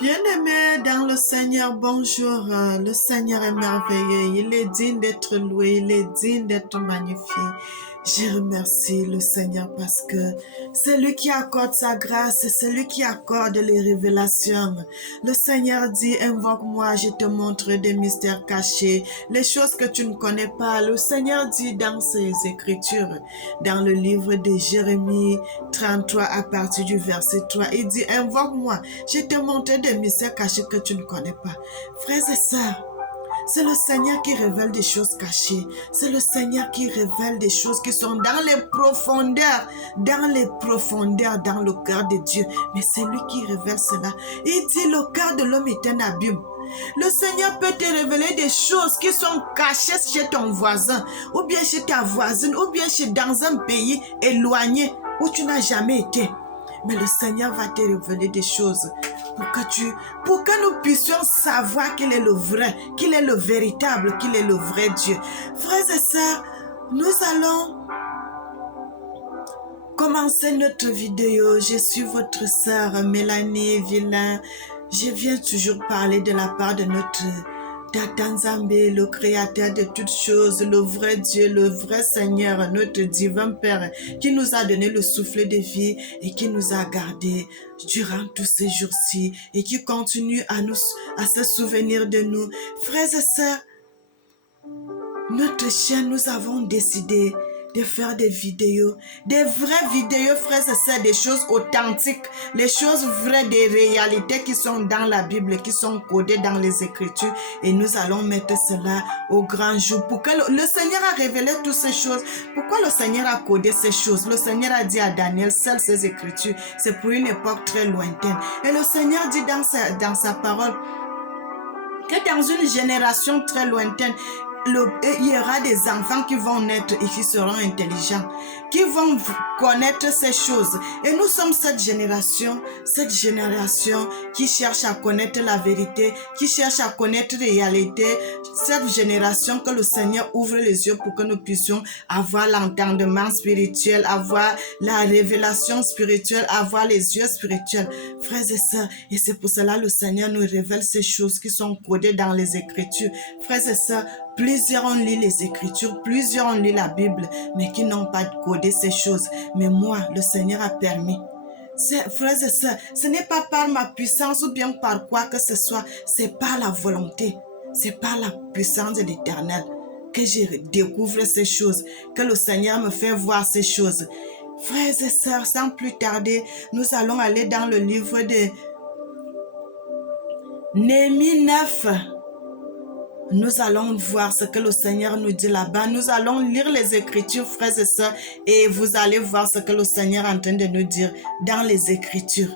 Bien-aimé dans le Seigneur, bonjour. Le Seigneur est merveilleux. Il est digne d'être loué. Il est digne d'être magnifié. Je remercie le Seigneur parce que c'est lui qui accorde sa grâce, c'est lui qui accorde les révélations. Le Seigneur dit, invoque-moi, je te montre des mystères cachés, les choses que tu ne connais pas. Le Seigneur dit dans ses écritures, dans le livre de Jérémie 33 à partir du verset 3, il dit, invoque-moi, je te montre des mystères cachés que tu ne connais pas. Frères et sœurs, c'est le Seigneur qui révèle des choses cachées. C'est le Seigneur qui révèle des choses qui sont dans les profondeurs, dans le cœur de Dieu. Mais c'est lui qui révèle cela. Il dit, le cœur de l'homme est un abîme. Le Seigneur peut te révéler des choses qui sont cachées chez ton voisin, ou bien chez ta voisine, ou bien dans un pays éloigné où tu n'as jamais été. Mais le Seigneur va te révéler des choses pour que nous puissions savoir qu'il est le vrai, qu'il est le véritable, qu'il est le vrai Dieu. Frères et sœurs, nous allons commencer notre vidéo. Je suis votre sœur Mélanie Villain. Je viens toujours parler de la part de notre Tata Nzambe, le créateur de toutes choses, le vrai Dieu, le vrai Seigneur, notre divin Père, qui nous a donné le souffle de vie et qui nous a gardés durant tous ces jours-ci et qui continue à se souvenir de nous. Frères et sœurs, notre chaîne, nous avons décidé de faire des vidéos, des vraies vidéos, frères et sœurs, des choses authentiques, les choses vraies, des réalités qui sont dans la Bible, qui sont codées dans les Écritures, et nous allons mettre cela au grand jour pour que le Seigneur a révélé toutes ces choses. Pourquoi le Seigneur a codé ces choses? Le Seigneur a dit à Daniel, seules ces Écritures, c'est pour une époque très lointaine. Et le Seigneur dit dans sa parole que dans une génération très lointaine, il y aura des enfants qui vont naître et qui seront intelligents, qui vont connaître ces choses. Et nous sommes cette génération qui cherche à connaître la vérité, qui cherche à connaître la réalité, cette génération que le Seigneur ouvre les yeux pour que nous puissions avoir l'entendement spirituel, avoir la révélation spirituelle, avoir les yeux spirituels. Frères et sœurs, et c'est pour cela que le Seigneur nous révèle ces choses qui sont codées dans les Écritures. Frères et sœurs, plusieurs ont lu les Écritures, plusieurs ont lu la Bible, mais qui n'ont pas codé ces choses. Mais moi, le Seigneur a permis. Frères et sœurs, ce n'est pas par ma puissance ou bien par quoi que ce soit, c'est par la volonté, c'est par la puissance de l'Éternel que je découvre ces choses, que le Seigneur me fait voir ces choses. Frères et sœurs, sans plus tarder, nous allons aller dans le livre de Néhémie 9. Nous allons voir ce que le Seigneur nous dit là-bas. Nous allons lire les Écritures, frères et sœurs, et vous allez voir ce que le Seigneur est en train de nous dire dans les Écritures.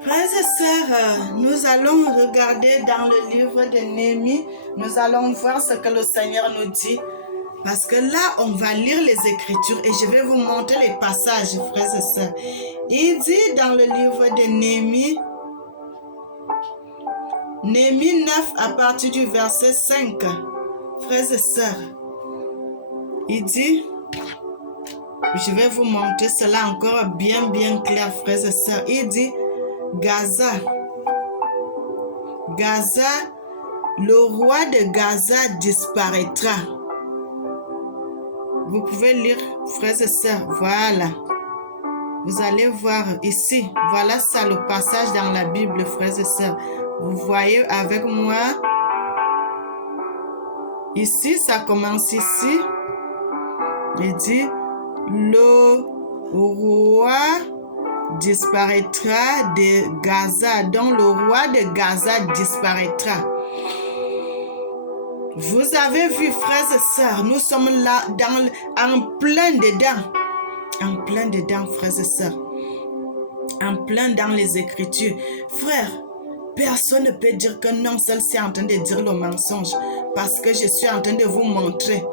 Frères et sœurs, nous allons regarder dans le livre de Néhémie, nous allons voir ce que le Seigneur nous dit, parce que là, on va lire les Écritures et je vais vous montrer les passages, frères et sœurs. Il dit dans le livre de Néhémie 9 à partir du verset 5, frères et sœurs, il dit, je vais vous montrer cela encore bien clair, frères et sœurs. Il dit, Gaza, le roi de Gaza disparaîtra. Vous pouvez lire, frères et sœurs, voilà. Vous allez voir ici, voilà ça le passage dans la Bible, frères et sœurs. Vous voyez avec moi, ici, ça commence ici. Il dit, le roi disparaîtra de Gaza, donc le roi de Gaza disparaîtra. Vous avez vu, frères et sœurs, nous sommes là en plein dedans, frères et sœurs, en plein dans les Écritures. Frères, personne ne peut dire que non, celle-ci est en train de dire le mensonge, parce que je suis en train de vous montrer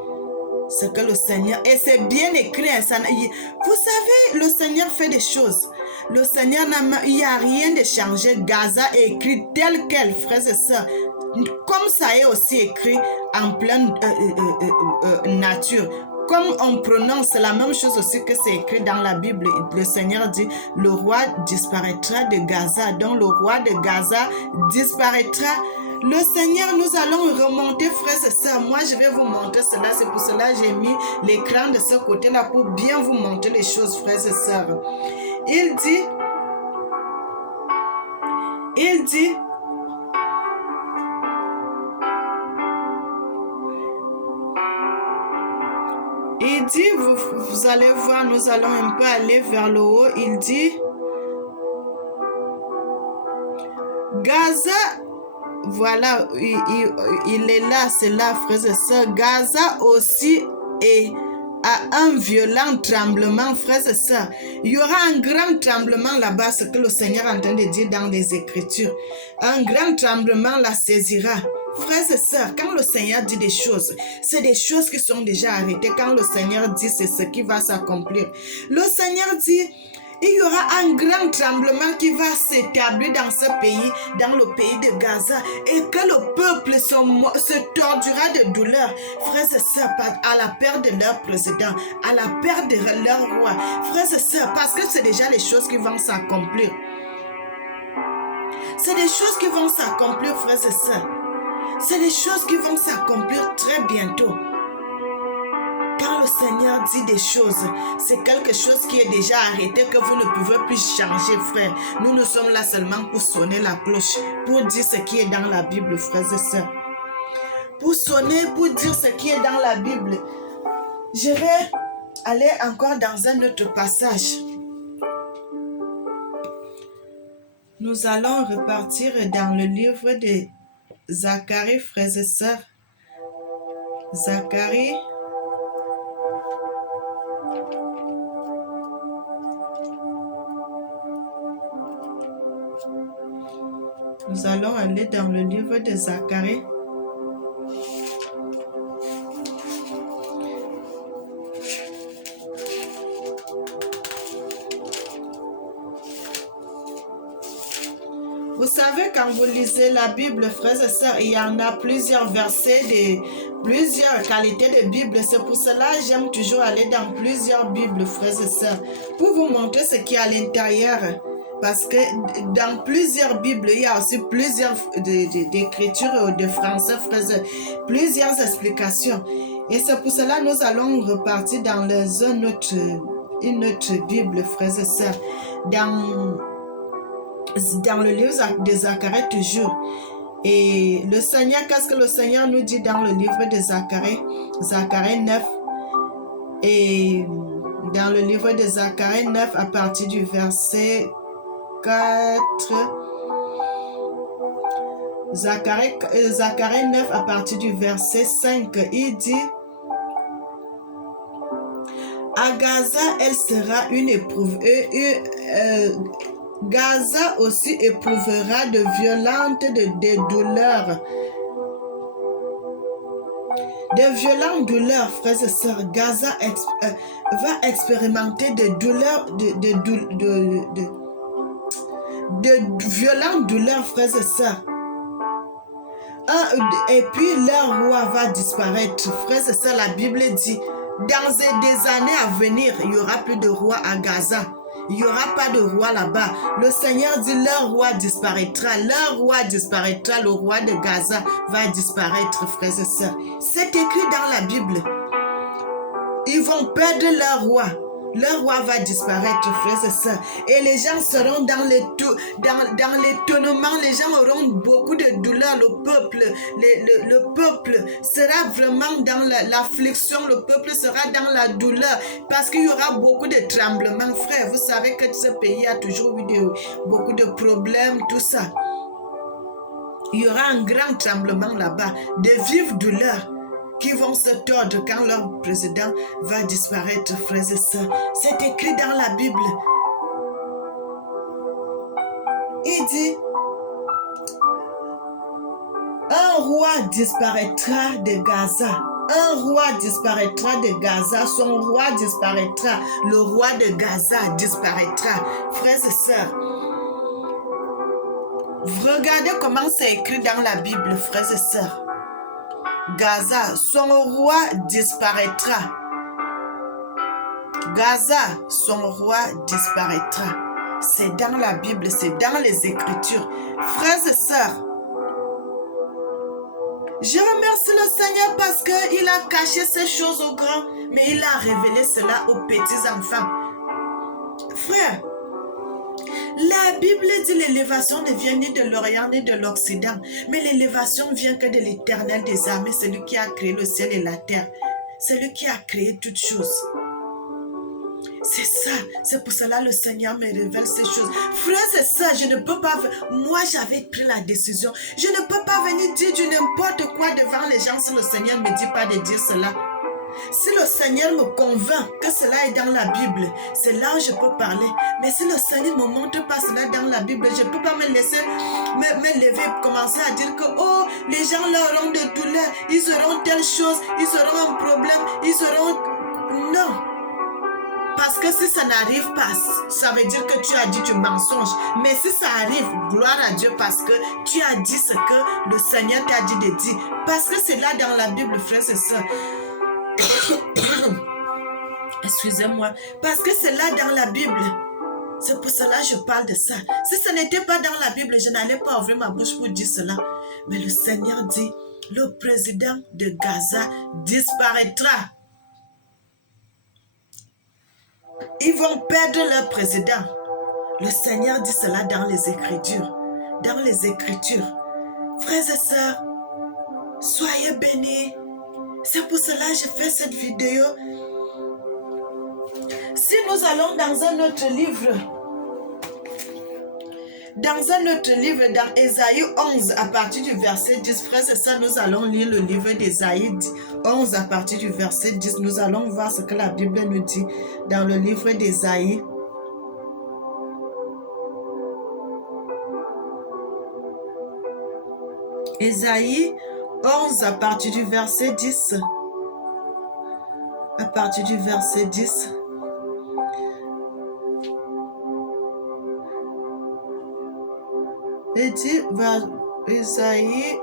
ce que le Seigneur, et c'est bien écrit, vous savez, le Seigneur fait des choses. Le Seigneur, il n'y a rien de changé. Gaza est écrit tel quel, frères et sœurs. Comme ça est aussi écrit en pleine nature. Comme on prononce la même chose aussi que c'est écrit dans la Bible. Le Seigneur dit, le roi disparaîtra de Gaza. Donc le roi de Gaza disparaîtra. Le Seigneur, nous allons remonter, frères et sœurs. Moi, je vais vous montrer cela. C'est pour cela que j'ai mis l'écran de ce côté-là pour bien vous montrer les choses, frères et sœurs. Il dit, vous allez voir, nous allons un peu aller vers le haut. Il dit, Gaza, voilà, il est là, c'est là, frères et sœurs. Gaza aussi a un violent tremblement, frères et sœurs. Il y aura un grand tremblement là-bas, ce que le Seigneur est en train de dire dans les Écritures. Un grand tremblement la saisira. Frères et sœurs, quand le Seigneur dit des choses, c'est des choses qui sont déjà arrêtées. Quand le Seigneur dit, c'est ce qui va s'accomplir. Le Seigneur dit, il y aura un grand tremblement qui va s'établir dans ce pays, dans le pays de Gaza, et que le peuple se tordira de douleur, frères et sœurs, à la perte de leur président, à la perte de leur roi. Frères et sœurs, parce que c'est déjà les choses qui vont s'accomplir. C'est des choses qui vont s'accomplir, frères et sœurs. C'est des choses qui vont s'accomplir très bientôt. Quand le Seigneur dit des choses, c'est quelque chose qui est déjà arrêté, que vous ne pouvez plus changer, frère. Nous ne sommes là seulement pour sonner la cloche, pour dire ce qui est dans la Bible, frères et sœurs. Pour sonner, pour dire ce qui est dans la Bible. Je vais aller encore dans un autre passage. Nous allons repartir dans le livre de Zacharie, frères et sœurs. Zacharie. Nous allons aller dans le livre de Zacharie. Vous savez, quand vous lisez la Bible, frères et sœurs, il y en a plusieurs versets, plusieurs qualités de Bible. C'est pour cela que j'aime toujours aller dans plusieurs Bibles, frères et sœurs, pour vous montrer ce qui est à l'intérieur. Parce que dans plusieurs Bibles, il y a aussi plusieurs d'écritures de français, frères et sœurs, plusieurs explications. Et c'est pour cela que nous allons repartir dans une autre Bible, frères et sœurs, dans le livre de Zacharie toujours. Et le Seigneur, qu'est-ce que le Seigneur nous dit dans le livre de Zacharie? Zacharie 9. Et dans le livre de Zacharie 9, à partir du verset 4. Zacharie 9, à partir du verset 5, il dit, à Gaza, elle sera une épreuve. Gaza aussi éprouvera de violentes douleurs. De violentes douleurs, frères et sœurs. Gaza va expérimenter des douleurs, de violentes douleurs, frères et sœurs. Et puis leur roi va disparaître. Frères et sœurs, la Bible dit, dans des années à venir, il n'y aura plus de roi à Gaza. Il n'y aura pas de roi là-bas. Le Seigneur dit, leur roi disparaîtra. Leur roi disparaîtra. Le roi de Gaza va disparaître, frères et sœurs. C'est écrit dans la Bible. Ils vont perdre leur roi. Leur roi va disparaître, frères et sœurs. Et les gens seront dans l'étonnement. Les gens auront beaucoup de douleur. Le peuple sera vraiment dans l'affliction. Le peuple sera dans la douleur. Parce qu'il y aura beaucoup de tremblements, frères. Vous savez que ce pays a toujours eu beaucoup de problèmes, tout ça. Il y aura un grand tremblement là-bas. De vives douleurs qui vont se tordre quand leur président va disparaître, frères et sœurs. C'est écrit dans la Bible. Il dit, un roi disparaîtra de Gaza. Un roi disparaîtra de Gaza, son roi disparaîtra, le roi de Gaza disparaîtra. Frères et sœurs, regardez comment c'est écrit dans la Bible, frères et sœurs. Gaza, son roi disparaîtra. Gaza, son roi disparaîtra. C'est dans la Bible, c'est dans les Écritures. Frères et sœurs, je remercie le Seigneur parce qu'il a caché ces choses aux grands, mais il a révélé cela aux petits enfants. Frère, la Bible dit l'élévation ne vient ni de l'Orient ni de l'Occident, mais l'élévation vient que de l'Éternel des armées, celui qui a créé le ciel et la terre, celui qui a créé toutes choses. C'est ça, c'est pour cela que le Seigneur me révèle ces choses. Frères et sœurs, je ne peux pas, moi j'avais pris la décision, je ne peux pas venir dire du n'importe quoi devant les gens si le Seigneur ne me dit pas de dire cela. Si le Seigneur me convainc que cela est dans la Bible, c'est là où je peux parler. Mais si le Seigneur ne me montre pas cela dans la Bible, je ne peux pas me laisser me lever et commencer à dire que oh, les gens là auront de douleur, ils auront telle chose, ils auront un problème, ils auront... Non. Parce que si ça n'arrive pas, ça veut dire que tu as dit du mensonge. Mais si ça arrive, gloire à Dieu parce que tu as dit ce que le Seigneur t'a dit de dire. Parce que c'est là dans la Bible, frères et sœurs. Excusez-moi. Parce que c'est là dans la Bible. C'est pour cela que je parle de ça. Si ce n'était pas dans la Bible, je n'allais pas ouvrir ma bouche pour dire cela. Mais le Seigneur dit, le président de Gaza disparaîtra. Ils vont perdre leur président. Le Seigneur dit cela dans les Écritures. Dans les Écritures. Frères et sœurs, soyez bénis. C'est pour cela que je fais cette vidéo. Si nous allons dans un autre livre, dans Ésaïe 11, à partir du verset 10, frères et sœurs, nous allons lire le livre d'Ésaïe 11, à partir du verset 10. Nous allons voir ce que la Bible nous dit dans le livre d'Ésaïe. Ésaïe 11, à partir du verset 10. À partir du verset 10. Et dit, Ésaïe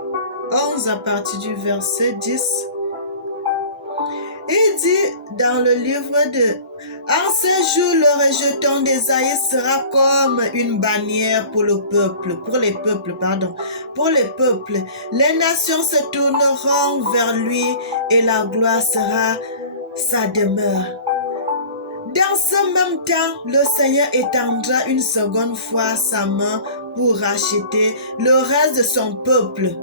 11 à partir du verset 10. Il dit dans le livre de... En ce jour, le rejeton d'Ésaïe sera comme une bannière pour le peuple, pour les peuples. Les nations se tourneront vers lui et la gloire sera sa demeure. Dans ce même temps, le Seigneur étendra une seconde fois sa main pour racheter le reste de son peuple,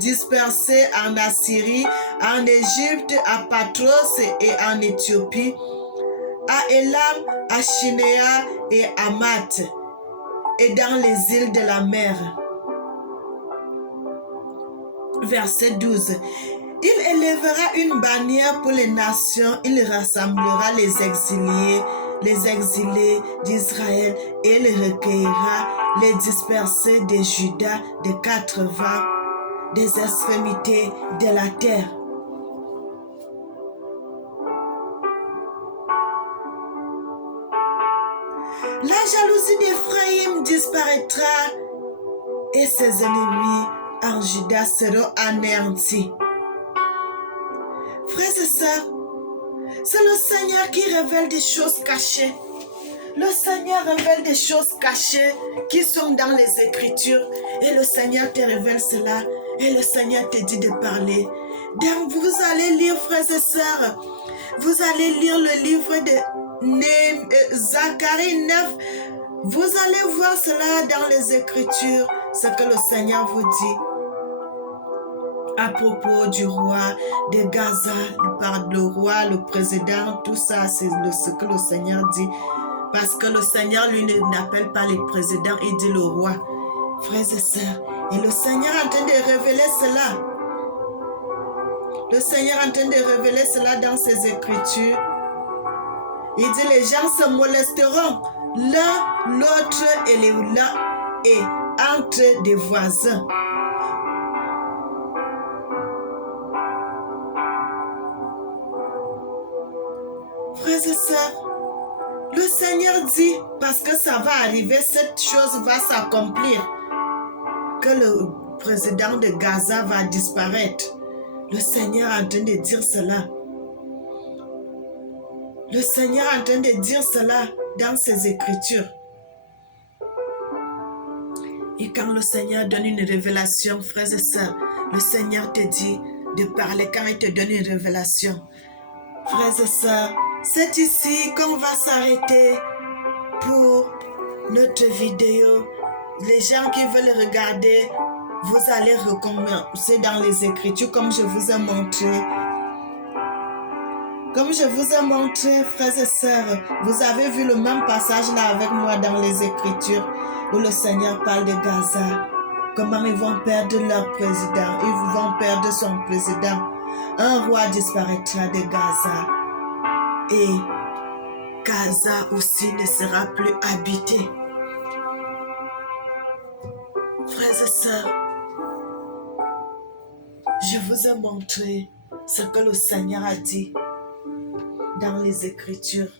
dispersé en Assyrie, en Égypte, à Patros et en Éthiopie, à Élam, à Shinéa et à Math, et dans les îles de la mer. Verset 12. Il élèvera une bannière pour les nations, il rassemblera les exilés d'Israël, et il recueillera les dispersés de Juda des 80 des extrémités de la terre. La jalousie d'Éphraïm disparaîtra et ses ennemis en Juda seront anéantis. Frères et sœurs, c'est le Seigneur qui révèle des choses cachées. Le Seigneur révèle des choses cachées qui sont dans les Écritures. Et le Seigneur te révèle cela. Et le Seigneur te dit de parler. Donc vous allez lire, frères et sœurs, vous allez lire le livre de Zacharie 9. Vous allez voir cela dans les Écritures, ce que le Seigneur vous dit. À propos du roi de Gaza, le roi, le président, tout ça, c'est ce que le Seigneur dit. Parce que le Seigneur, lui, n'appelle pas les présidents, il dit le roi. Frères et sœurs, et le Seigneur est en train de révéler cela. Le Seigneur est en train de révéler cela dans ses Écritures. Il dit, les gens se molesteront l'un l'autre et entre des voisins. frères et sœurs, le Seigneur dit, parce que ça va arriver, cette chose va s'accomplir, que le président de Gaza va disparaître. Le Seigneur est en train de dire cela. Le Seigneur est en train de dire cela dans ses Écritures. Et quand le Seigneur donne une révélation, frères et sœurs, le Seigneur te dit de parler quand il te donne une révélation. Frères et sœurs, c'est ici qu'on va s'arrêter pour notre vidéo. Les gens qui veulent regarder, vous allez recommencer dans les Écritures comme je vous ai montré. Comme je vous ai montré, frères et sœurs, vous avez vu le même passage là avec moi dans les Écritures où le Seigneur parle de Gaza. Comment ils vont perdre leur président, ils vont perdre son président. Un roi disparaîtra de Gaza. Et Gaza aussi ne sera plus habité. Frères et sœurs, je vous ai montré ce que le Seigneur a dit dans les Écritures.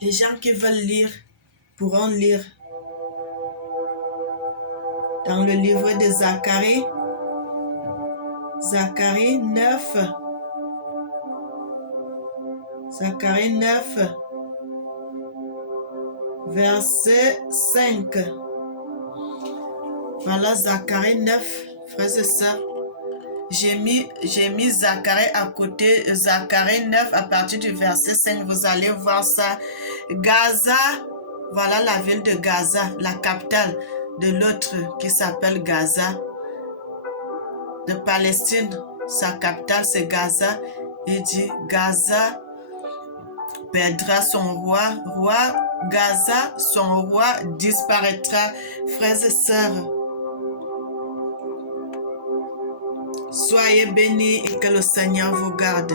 Les gens qui veulent lire pourront lire dans le livre de Zacharie, Zacharie 9, verset 5. Voilà Zacharie 9, frères et sœurs. J'ai mis Zacharie à côté, Zacharie 9 à partir du verset 5, vous allez voir ça. Gaza, voilà la ville de Gaza, la capitale de l'autre qui s'appelle Gaza. De Palestine, sa capitale c'est Gaza. Il dit Gaza perdra son roi, Gaza, son roi disparaîtra. Frères et sœurs, soyez bénis et que le Seigneur vous garde.